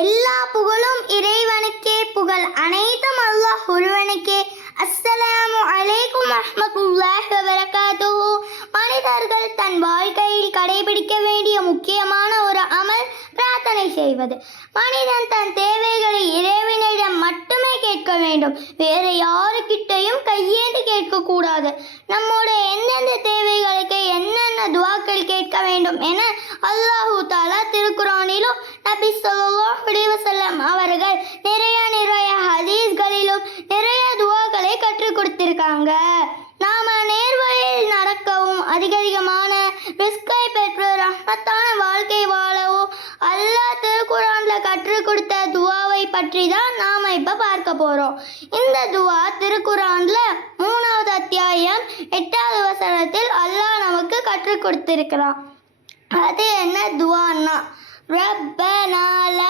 எல்லா புகழும் இறைவனுக்கே புகழ் அனைத்தும் அல்லாஹ் ஒருவனுக்கே. அஸ்ஸலாமு அலைக்கும் வரஹ்மத்துல்லாஹி வபரகாத்துஹு. மனிதர்கள் தன் வாழ்க்கையில் கடைபிடிக்க வேண்டிய முக்கியமான ஒரு அமல் பிரார்த்தனை செய்வது. மனிதன் தன் தேவைகளை இறைவனிடம் மட்டுமே கேட்க வேண்டும், வேறு யாருக்கிட்டையும் கையேந்து கேட்கக்கூடாது. நம்முடைய எந்தெந்த தேவைகளுக்கு என்னென்ன துவாக்கள் கேட்க வேண்டும் என அல்லாஹு தாலா திருக்குரானிலும் நபி ஸல்லல்லாஹு அலைஹி வஸல்லம் அவர்கள் நிறைய ஹதீஸ்களிலும் நிறைய துவாக்களை கற்றுக் கொடுத்திருக்காங்க. நாம நேர்வழியில் நடக்கவும் அதிகமான ரிஸ்கை பெற்று ரஹ்மத்தான வாழ்க்கை வாழவும் அல்லாஹ் திருக்குரான்ல கற்றுக் கொடுத்த துவாவை பற்றி தான் நாம இப்ப பார்க்க போறோம். இந்த துவா திருக்குரான்ல 3வது அத்தியாயம் 8வது வசனத்தில் அல்லாஹ் நமக்கு கற்றுக் கொடுத்திருக்கிறான். அது என்ன துவான்னா, ரப்பனா லா